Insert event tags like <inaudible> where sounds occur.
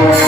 Thank <laughs> you.